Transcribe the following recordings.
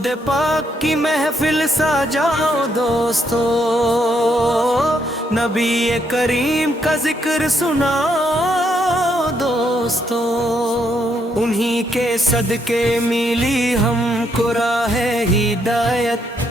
درود پاک کی محفل سجاؤ دوستو، نبی کریم کا ذکر سناؤ دوستو، انہی کے صدقے ملی ہم کو راہ ہدایت،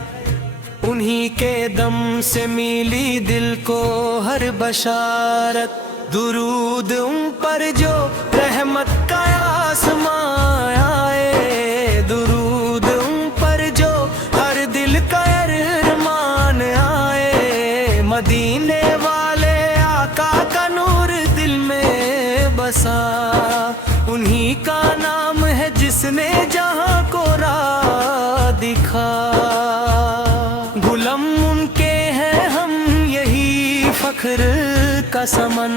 انہی کے دم سے ملی دل کو ہر بشارت، درود ان پر جو رحمت کا آسمان آئے، درود ان پر جو ہر دل کا ارمان آئے، مدینے والے آقا کا نور دل میں بسا، انہی کا نام ہے جس نے جہاں کو راہ دکھا، غلام ان کے ہیں ہم یہی فخر کا سمن،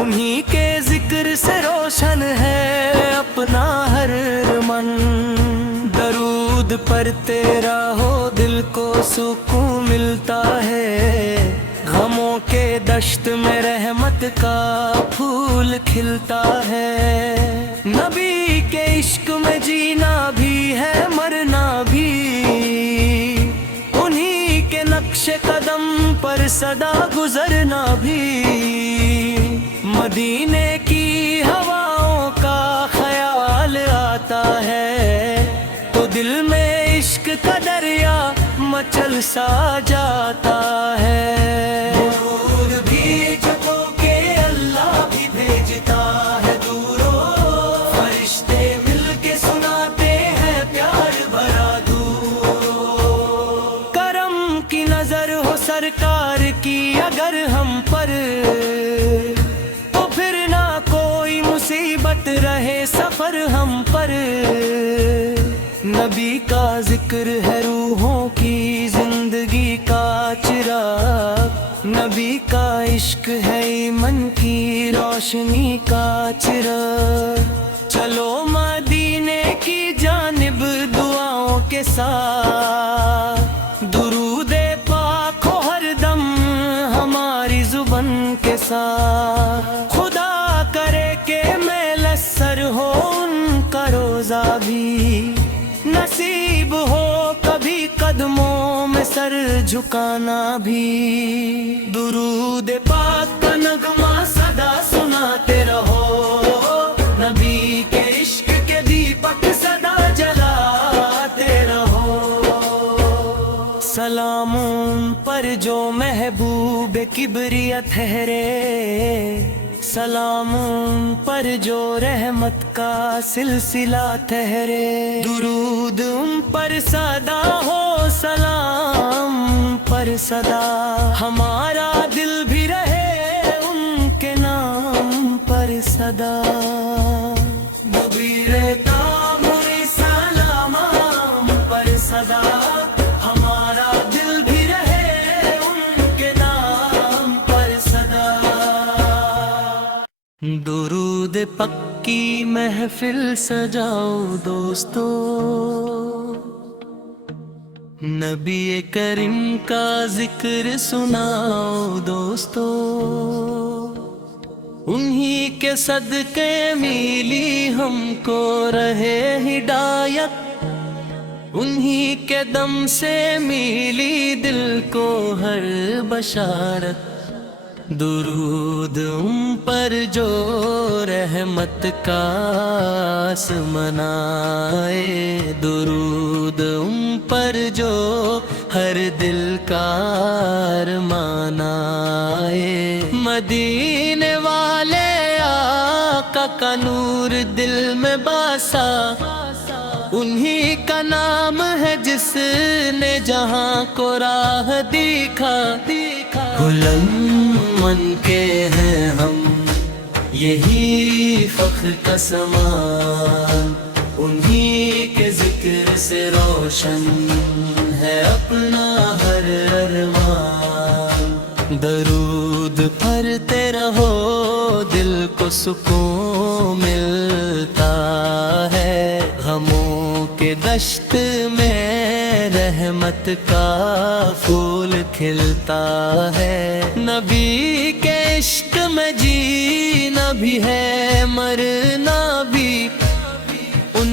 انہی کے ذکر سے روشن ہے اپنا ہر من، درود پر تیرا ہو دل کو سکون ملتا ہے، غموں کے دشت میں رحمت کا پھول کھلتا ہے، نبی کے عشق میں جینا بھی ہے مرنا بھی، انہی کے نقش قدم پر صدا گزرنا بھی، مدینے کی ہواؤں کا خیال آتا ہے تو دل میں عشق کا دریا مچل سا جاتا ہے، درود بھی جگو کے اللہ بھی بھیجتا ہے دوروں، فرشتے مل کے سناتے ہیں پیار بھرا دوروں، کرم کی نظر ہو سرکار کی اگر ہم پر تو پھر نہ کوئی مصیبت رہے سفر ہم پر، نبی کا ذکر ہے روحوں کی زندگی کا چراغ، نبی کا عشق ہے ایمان کی روشنی کا چراغ، چلو مدینے کی جانب دعاؤں کے ساتھ، درود پاک ہو ہر دم ہماری زبان کے ساتھ، خدا کرے کہ میسر ہو ان کا روزہ بھی، نصیب ہو کبھی قدموں میں سر جھکانا بھی، درود پاک کا نغمہ سدا سناتے رہو، نبی کے عشق کے دیپک سدا جلاتے رہو، سلام ان پر جو محبوب کبریا ٹھہرے، سلام ان پر جو رحمت کا سلسلہ ٹھہرے، درود ان پر سدا ہو سلام پر سدا، ہمارا دل بھی رہے ان کے نام پر سدا، نبی رہتا مری سلام پر سدا، ہمارا دل بھی رہے ان کے نام پر سدا، درود پکی محفل سجاؤ دوستو، نبی کریم کا ذکر سناؤ دوستو، انہی کے صدقے ملی ہم کو رہے ہدایت، انہی کے دم سے ملی دل کو ہر بشارت، درود ان پر جو رحمت کا آسمان آئے، درود ان پر جو ہر دل کا ارمان آئے، مدینے والے آقا کا نور دل میں باسا، انہی کا نام ہے جس نے جہاں کو راہ دکھا، غلام من کے ہیں ہم یہی فخر کا سامان، انہی کے ذکر سے روشن ہے اپنا ہر ارمان، درود پڑھتے رہو دل کو سکون ملتا ہے، غموں کے دشت میں رحمت کا پھول کھلتا ہے، نبی کے عشق میں جینا بھی ہے مرنا بھی،